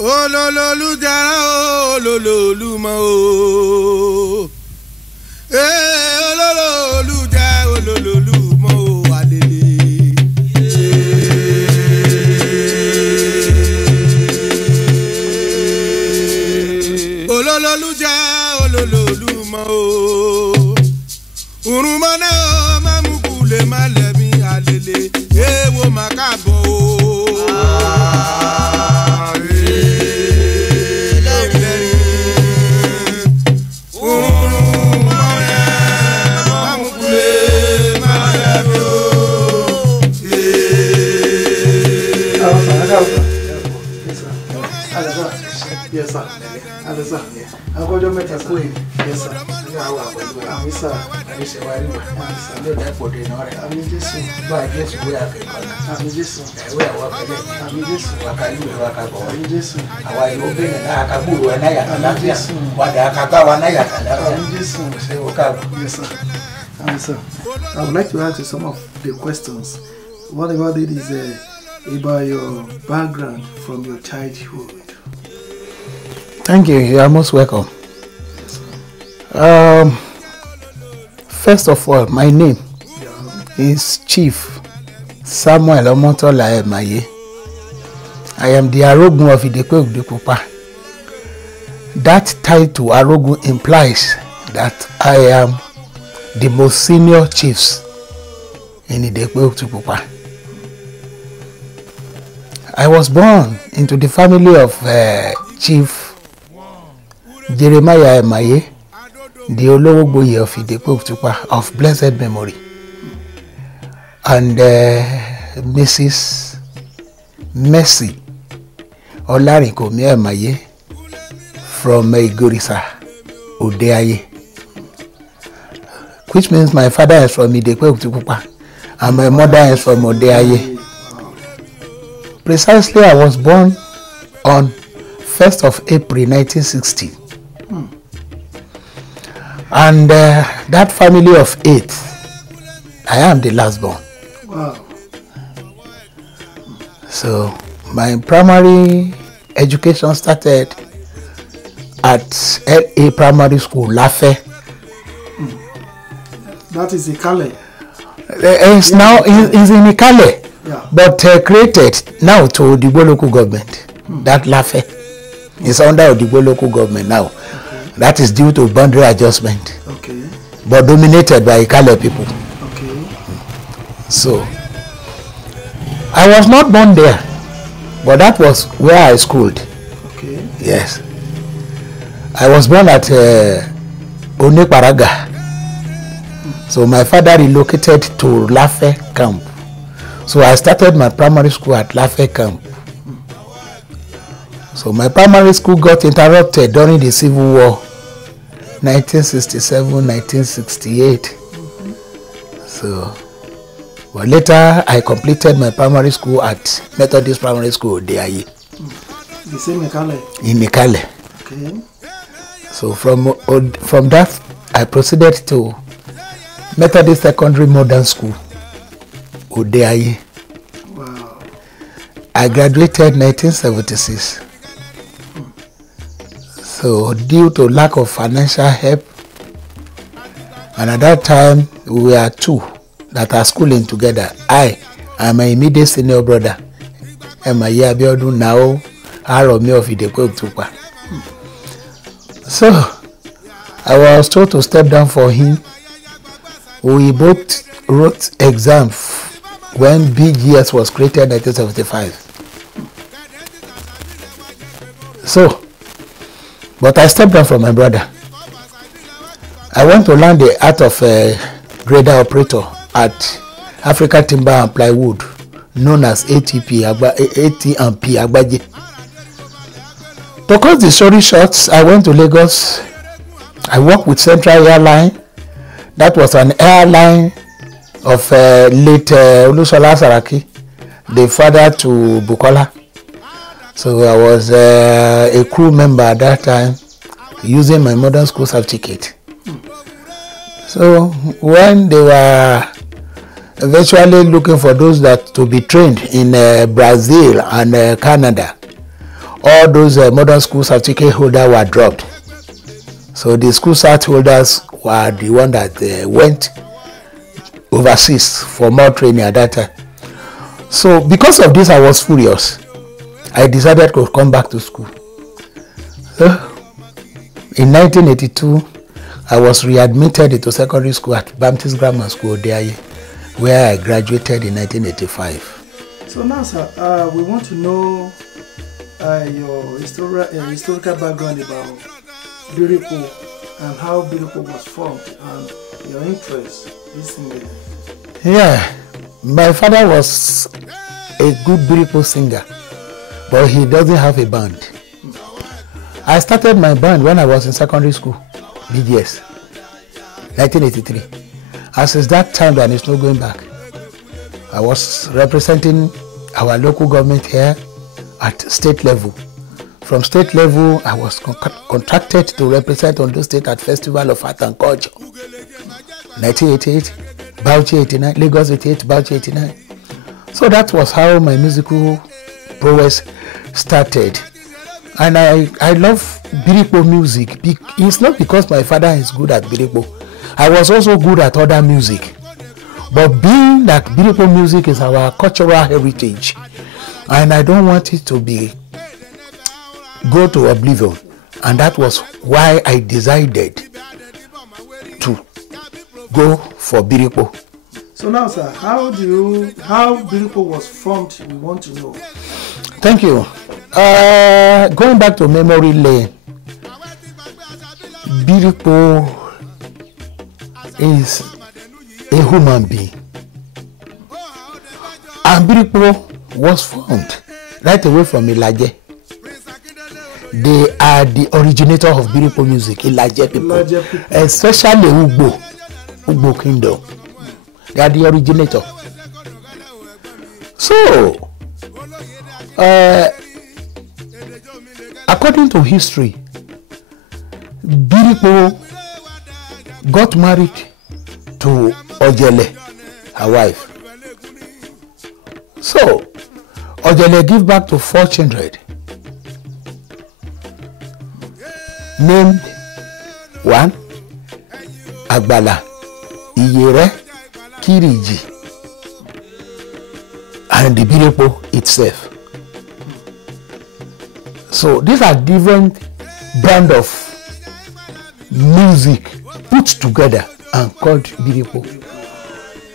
Olololu jara olololu ma o. Olololu ja olololu ma o alele. Olololu ja olololu ma o. Urumana o mamukule malemi alele. Ewo makabo o. Yes, sir. Yes, sir. I'm going to make a point. Yes, sir. Yes, sir. I'm just by guess we are. I'm just we are working. I'm just I'm just I will open a kabu and I just what I just say, yes, sir. Sir, I would like to answer some of the questions. What about it is about your background from your childhood? Thank you. You are most welcome. First of all, my name is Chief Samuel Omotola Emaye. I am the Arogun of Idepe Okitipupa. That title Arogun implies that I am the most senior chiefs in Idepe Okitipupa. I was born into the family of Chief Jeremiah Emaye, the Olowogboye of Idepe Okitipupa of blessed memory, and Mrs. Mercy Olarikomi Emaye from Igorisa, Odeaye, which means my father is from Idepe Okitipupa and my mother is from Odeaye. Precisely, I was born on 1st of April 1960. And that family of 8, I am the last born. Wow. So my primary education started at LA Primary School, Lafe. That is Ikale. It's now is in Ikale, yeah. But created now to Odigbo local government. That Lafe is under Odigbo local government now. That is due to boundary adjustment. Okay. But dominated by Ikale people. Okay. So, I was not born there, but that was where I schooled. Okay. Yes. I was born at Oneparaga. So my father relocated to Lafe camp. So I started my primary school at Lafe camp. So my primary school got interrupted during the Civil War, 1967, 1968. So, but later I completed my primary school at Methodist Primary School, Odeaye. The same Ikale? In Ikale. Okay. So from that, I proceeded to Methodist Secondary Modern School, Odeaye. Wow. I graduated 1976. So due to lack of financial help, and at that time we were 2 that are schooling together. I and my immediate senior brother, Emaye Abiodun, now Arogun of Idepe Okitipupa. So I was told to step down for him. We both wrote exam when BGS was created in 1975. So, but I stepped down from my brother. I went to learn the art of a grader operator at Africa Timber and Plywood, known as AT&P Agbaje. To cut the story short, I went to Lagos. I worked with Central Airline. That was an airline of late Olusola Saraki, the father to Bukola. So I was a crew member at that time, using my modern school certificate. So when they were eventually looking for those that to be trained in Brazil and Canada, all those modern school certificate holders were dropped. So the school cert holders were the one that went overseas for more training at that time. So because of this, I was furious. I decided to come back to school. So in 1982, I was readmitted into secondary school at Baptist Grammar School there, where I graduated in 1985. So now, sir, we want to know your historical background about Biripo and how Biripo was formed and your interest in singing. Yeah, my father was a good Biripo singer, but he doesn't have a band. I started my band when I was in secondary school, BGS, 1983. And since that time, there is no going back. I was representing our local government here at state level. From state level, I was contracted to represent Ondo State at Festival of Art and Culture, 1988, Bauchi 89, Lagos 88, Bauchi 89. So that was how my musical prowess started. And I love Biripo music. It's not because my father is good at Biripo. I was also good at other music. But being that Biripo music is our cultural heritage, and I don't want it to go to oblivion. And that was why I decided to go for Biripo. So now, sir, how Biripo was formed, we want to know. Thank you. Going back to memory lane, Biripo is a human being. And Biripo was formed right away from Ilaje. They are the originator of Biripo music, Ilaje people. Especially Ugbo Kingdom. They are the originator. So, according to history, Biripo got married to Ojele, her wife. So, Ojele gave back to 4 children, named 1, Agbala, Iyere, Kiriji, and the Biripo itself. So these are different brand of music put together and called Biripo.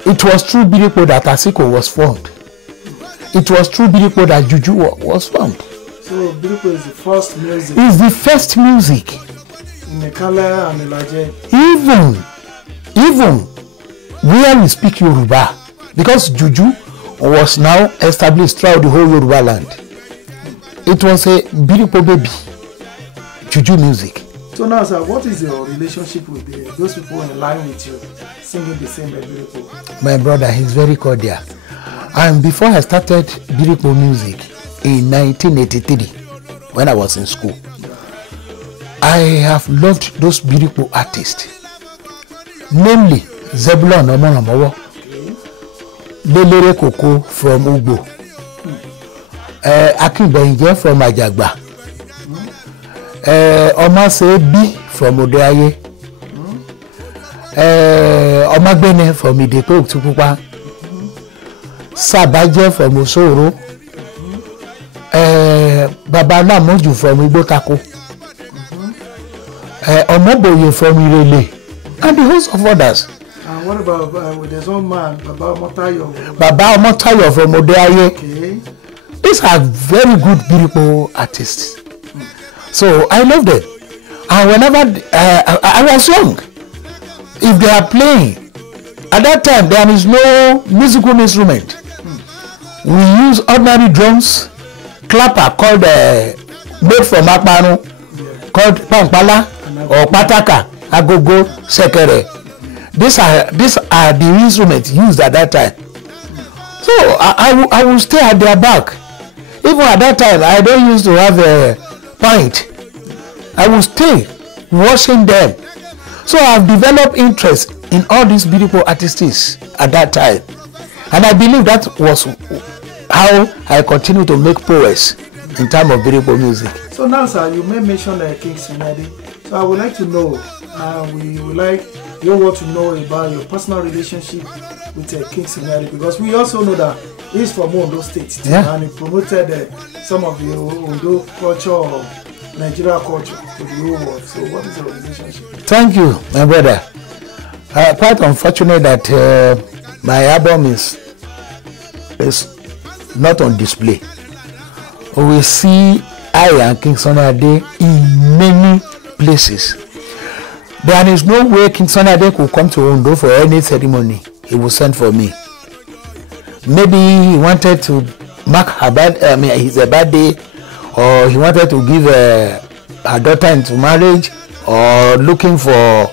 It was through Biripo that Asiko was formed. It was through Biripo that Juju was formed. So Biripo is the first music. It's the first music. In Ikale and Ilaje. Even where we speak Yoruba, because Juju was now established throughout the whole Yoruba land. It was a Biripo baby, Juju music. So now, sir, what is your relationship with those people in line with you, singing the same Biripo? My brother, he's very cordial. And before I started Biripo music in 1983, when I was in school, I have loved those Biripo artists, namely Zebulon Omonomowo, Lelere Koko from Ugbo, Akinbenje from Ajagba, Omase B from Odeaye, Omagbene from Idepe Okitipupa, Sabaje from Osoro, Baba Lamoju from Igbotako, Omoboye from Irele, and the host of others. And what about there's one man, Baba Omotayo? Baba Omotayo from Odeaye. Okay. These are very good Biripo artists. So I love them. And whenever I was young, if they are playing, at that time there is no musical instrument. We use ordinary drums, clapper called made from Akpano, called Pampala or Pataka, Agogo, Sekere. These are the instruments used at that time. So I will stay at their back. Even at that time, I don't used to have a pint. I will stay watching them. So I've developed interest in all these beautiful artists at that time. And I believe that was how I continue to make progress in terms of Biripo music. So now, sir, you may mention King Sunny. So I would like to know, we would like you want to know about your personal relationship with King Sunny, because we also know that he's from Ondo State, and he promoted some of the Ondo culture or Nigeria culture to the whole world. So what is your relationship? Thank you, my brother. Quite unfortunate that my album is not on display. We see I and King Sunny Ade in many places. There is no way King Sunny Ade could come to Ondo for any ceremony. He will send for me. Maybe he wanted to mark his birthday, or he wanted to give her daughter into marriage, or looking for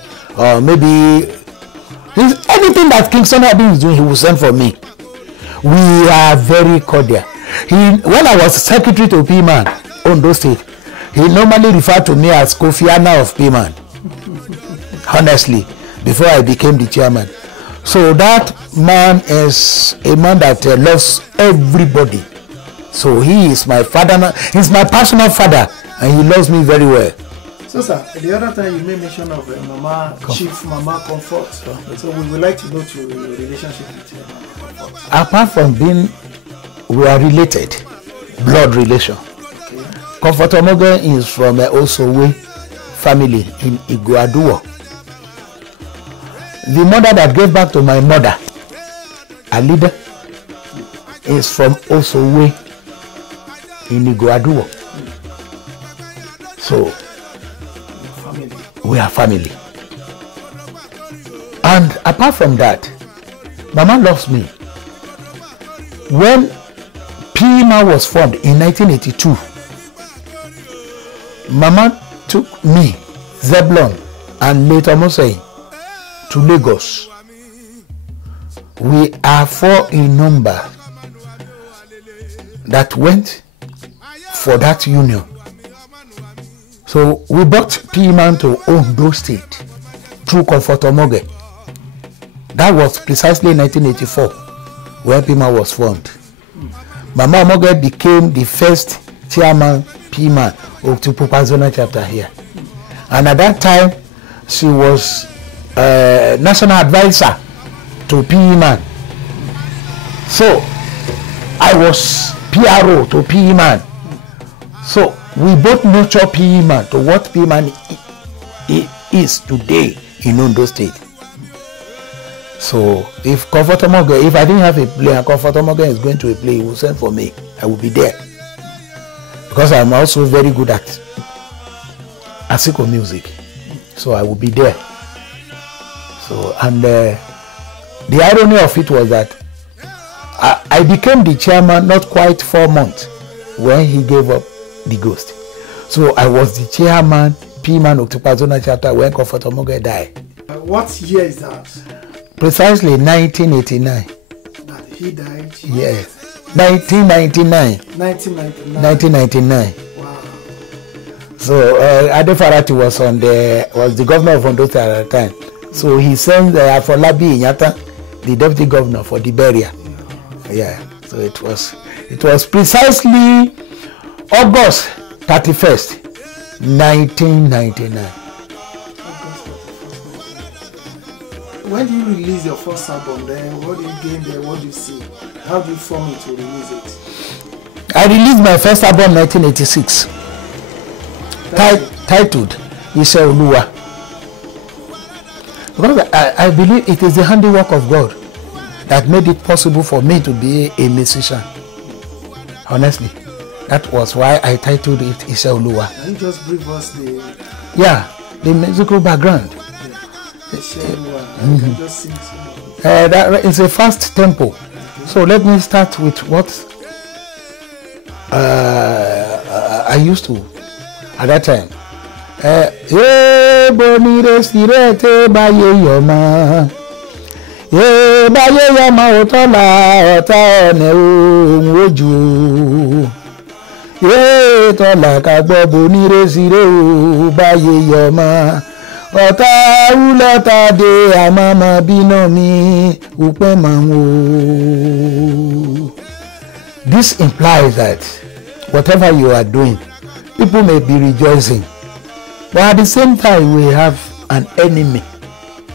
maybe anything that King Sunny Ade is doing, he will send for me. We are very cordial. When I was secretary to P-Man, Ondo State, he normally referred to me as Kofi Annan of P-Man. Honestly, before I became the chairman. So that man is a man that loves everybody. So he is my father. He's my personal father, and he loves me very well. So, sir, the other time you made mention of Mama Chief Mama Comfort. So we would like to know to your relationship with Comfort. Apart from being, we are related, blood relation. Okay. Comfort Omoge is from Osowe family in Iguaduo. The mother that gave back to my mother, Alida, is from Osowe in Iguaduo. So we are family. And apart from that, Mama loves me. When P-Man was formed in 1982, Mama took me, Zebulon, and later Mosei to Lagos. We are 4 in number that went for that union. So we brought P-Man to Ondo State through Comfort Omoge. That was precisely 1984 when P-Man was formed. Mama Omoge became the first chairman P-Man of Okitipupa Zonal chapter here. And at that time, she was national advisor to P-Man. So I was PRO to P-Man. So we both nurture P-Man to what P-Man is today in Ondo State. So if Comfort Omoge, if I didn't have a play and Comfort Omoge is going to a play, he will send for me. I will be there. Because I'm also very good at Asiko music. So I will be there. So, and the irony of it was that I became the chairman not quite 4 months when he gave up the ghost. So I was the chairman, P-Man Okitipupa Zonal chapter when Comfort Omoge died. What year is that? Precisely 1989. That he died? Yes. 1999. 1999. Wow. So Adefarati was the governor of Ondo State at the time. So he sent Afolabi Inyata, the deputy governor, for the burial. Yeah. So it was precisely August 31st, 1999. When do you release your first album then? What do you gain there? What do you see? How do you form it to release it? I released my first album in 1986. Titled Ise Oluwa. Because I believe it is the handiwork of God that made it possible for me to be a musician. Honestly. That was why I titled it Ise Oluwa. Can you just brief us the musical background? Ise Oluwa. Can just sing some of it? That is a fast tempo. Okay. So let me start with what I used to at that time. Bonire sirete baye yoma. Baye yoma otola ota one oju. Tola ka gbo bonire sire o baye yoma. Ota ulota de amama binomi upe manwo. This implies that whatever you are doing, people may be rejoicing. But at the same time, we have an enemy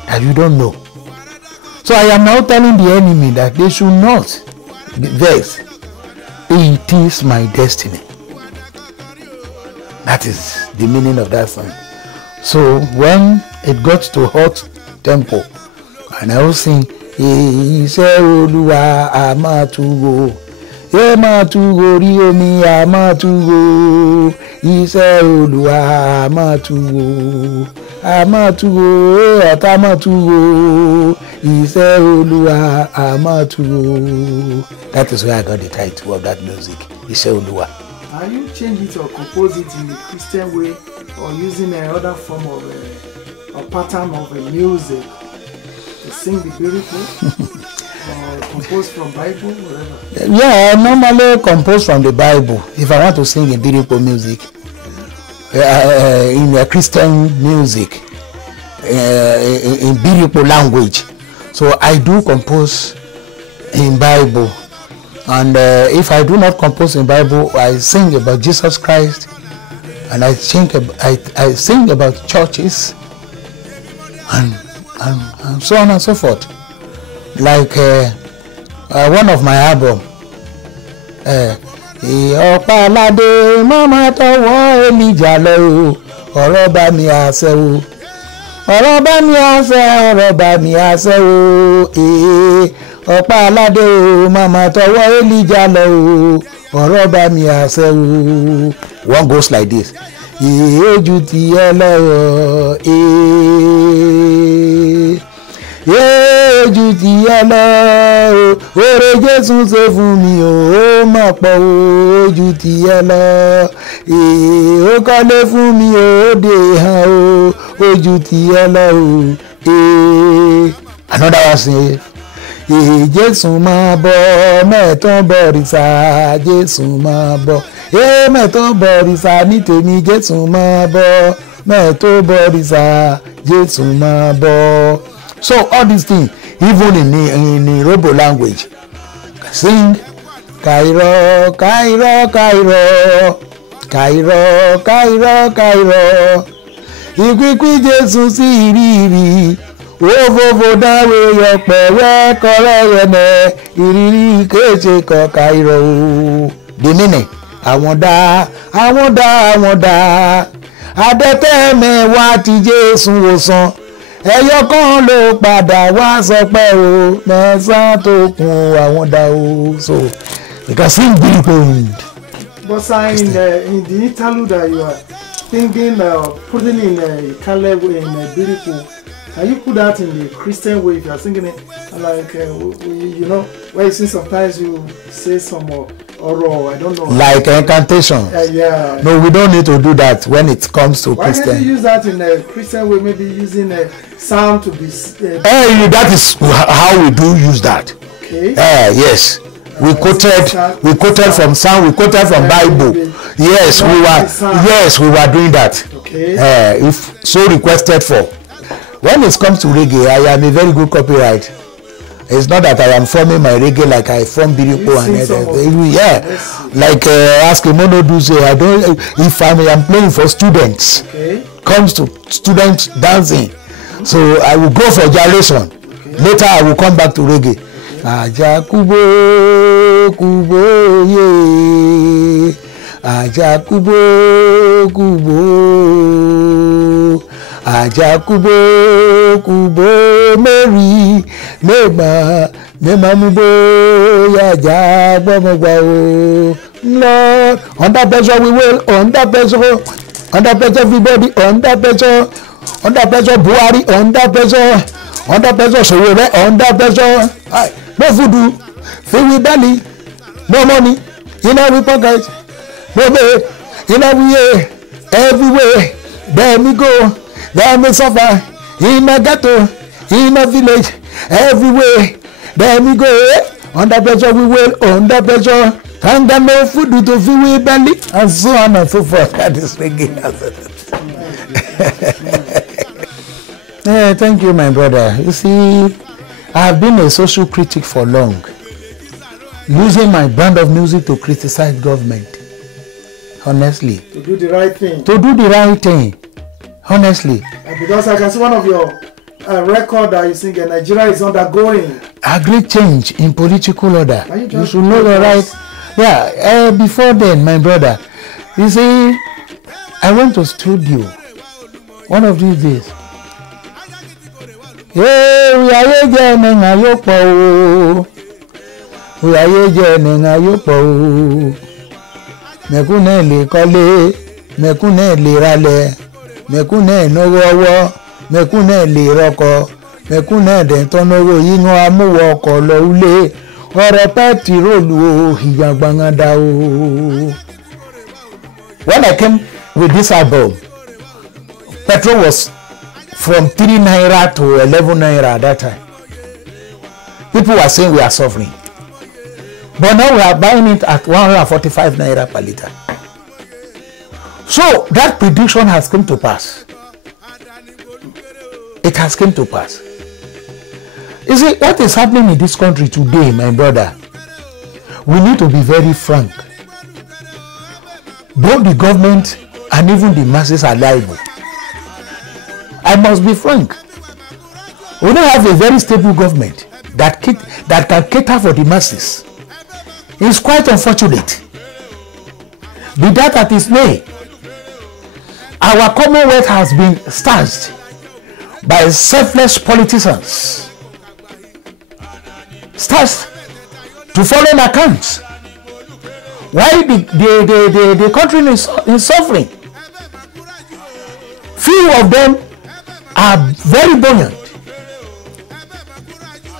that you don't know. So I am now telling the enemy that they should not be vexed. It is my destiny. That is the meaning of that song. So when it got to hot tempo, and I was sing, Iṣẹ́ Olúwa a máa túwò, ẹ máa túwò rí omi a máa túwò, Iṣẹ́ Olúwa a máa túwò, ọ̀tá máa túwò, Iṣẹ́ Olúwa a máa túwò. That is where I got the title of that music, Iṣẹ́ Olúwa. Are you change it or compose it in a Christian way, or using another form of a pattern of a music to sing the beautiful, or compose from Bible, whatever? Yeah, I normally compose from the Bible if I want to sing in beautiful music, in a Christian music, in beautiful language. So I do compose in Bible. And if I do not compose in Bible, I sing about Jesus Christ, and I sing about churches, and so on and so forth. Like one of my album, Ọ̀pá aládé mama tọwọ́ Elijah lọ o, ọ̀rọ̀ bá mi àṣẹ o, ọ̀rọ̀ bá mi àṣẹ, ọ̀rọ̀ bá mi àṣẹ o, ọ̀pá aládé o mama tọwọ́ Elijah lọ o, ọ̀rọ̀ bá mi àṣẹ o. One goes like this. Ojú ti ẹ lọ, ojú ti ẹ lọ, oore Jésù ṣe fún mi o, ó mà pọ̀ o, ojú ti ẹ lọ, ó kọ́lé fún mi o, ó dé hàn o, ojú ti ẹ lọ o. Another one say, Jésù máa bọ̀ mẹ́ẹ̀tàn bọ̀rìṣà, Jésù máa bọ̀, mẹ́ẹ̀tàn bọ̀rìṣà ní tèmi, Jésù máa bọ̀ mẹ́ẹ̀tàn bọ̀rìṣà, Jésù máa bọ̀. So all these things, even in Igbo language, sing Kairo, Kairo, Kairo, Kairo, Kairo, Kairo, ìkwíkwí Jésù sí ìrírí, òfófó dáwé yọpẹ̀rẹ́ kọ́rẹ́ yẹnẹ, ìrírí kéèṣe kọ Kairo. The meaning, àwọn dá, adẹ́tẹ̀ mẹ́wàá tí Jésù wòsàn, ẹyọ kan ló padà wá sọ pé o, mẹ́sàn-án tó kún àwọn dá o. So you can sing beautiful. But sir, in the interlude that you are thinking putting in Ikale in beautiful, can you put that in the Christian way if you are singing it? Like you know, where you see sometimes you say some or I don't know. Like incantation. Yeah. No, we don't need to do that when it comes to Why Christian. Why can't you use that in a Christian way? Maybe using a psalm to be. That is how we do use that. Okay. Yes. We quoted from Psalm. We quoted from Bible. Yes, we were doing that. Okay. If so requested for. When it comes to reggae, I am a very good copyright. It's not that I am forming my reggae like I form Biripo and everything. Yeah, like Askimono do say, I don't. If I am playing for students, comes to students dancing, so I will go for gyration. Later I will come back to reggae. Aja kubo kubo ye, aja kubo kubo. Aja kubo kubo Mary mema mubo ya ja gbomogba o. Lord, under pressure we will, under pressure everybody, under pressure Buhari, under pressure Sowore, under pressure. No food, fill with belly, no money in every pocket, no way in every way, everywhere. There we go. There may suffer in a ghetto, in a village, everywhere. There we go. Under pressure we will, under pressure. And then no food to fill with belly, and so on and so forth. That is reggae. Thank you, my brother. You see, I have been a social critic for long, using my brand of music to criticize government. honestly. To do the right thing. To do the right thing, honestly. Because I can see one of your record that you think Nigeria is undergoing A great change in political order. You should know the right. Yeah, before then, my brother, you see, I went to studio one of these days. Hey, we are here, we are here, mekune le kọ́lé, mekune le ralẹ̀, mekune náwó ọwọ́, mekune le rọkọ, mekune dẹ̀ntọ́nówó yíyan amúwọ̀ ọkọ̀ lọ ulé, ọ̀rọ̀ pẹ́tírólù o, ìyàgbọ́ngàdà o. When I came with this album, petrol was from 3 naira to 11 naira at that time. People were saying we are suffering. But now we are buying it at 145 naira per liter. So that prediction has come to pass. It has come to pass. You see, what is happening in this country today, my brother, we need to be very frank. Both the government and even the masses are liable. I must be frank. We don't have a very stable government that can cater for the masses. It's quite unfortunate. Be that at its may, our Commonwealth has been starched by selfless politicians, starched to foreign accounts. Why the country is suffering? Few of them are very buoyant,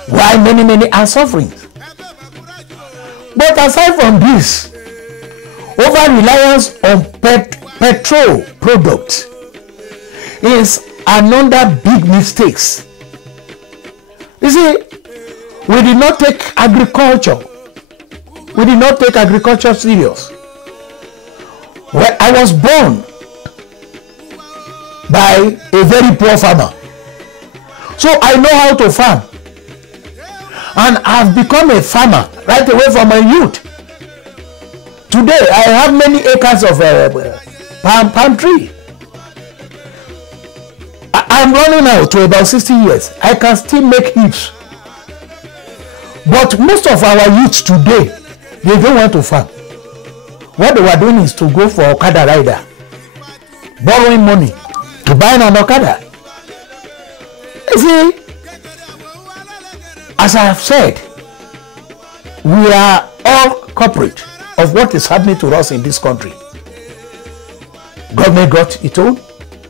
while many are suffering. But aside from this, over-reliance on petrol products is another big mistake. You see, we did not take agriculture. We did not take agriculture serious. Well, I was born by a very poor farmer, so I know how to farm. And I've become a farmer right away from my youth. Today, I have many acres of palm tree. I'm running now to about 60 years. I can still make heaps. But most of our youth today, they don't want to farm. What they were doing is to go for Okada rider, borrowing money to buy an Okada. You see, as I have said, we are all culprit of what is happening to us in this country. Government got its own,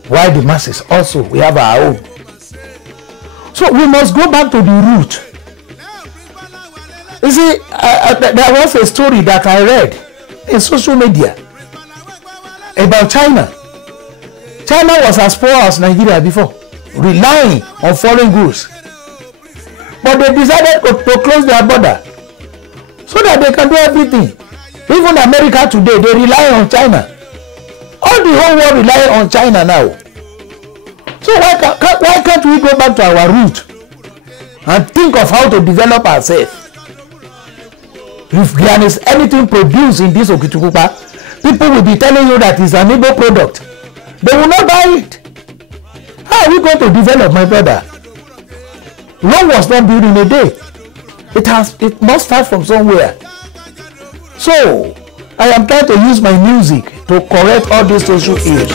while the masses also, we have our own. So we must go back to the root. You see, there was a story that I read in social media about China. China was as poor as Nigeria before, relying on foreign goods. But they decided to close their border so that they can do everything. Even America today, they rely on China. All the whole world rely on China now. So why can't we go back to our root and think of how to develop ourselves? If there is anything produced in this Okitipupa, people will be telling you that it's an Igbo product. They will not buy it. How are we going to develop, my brother? Rome was not built in a day. It must start from somewhere. So I am trying to use my music to correct all these social issues.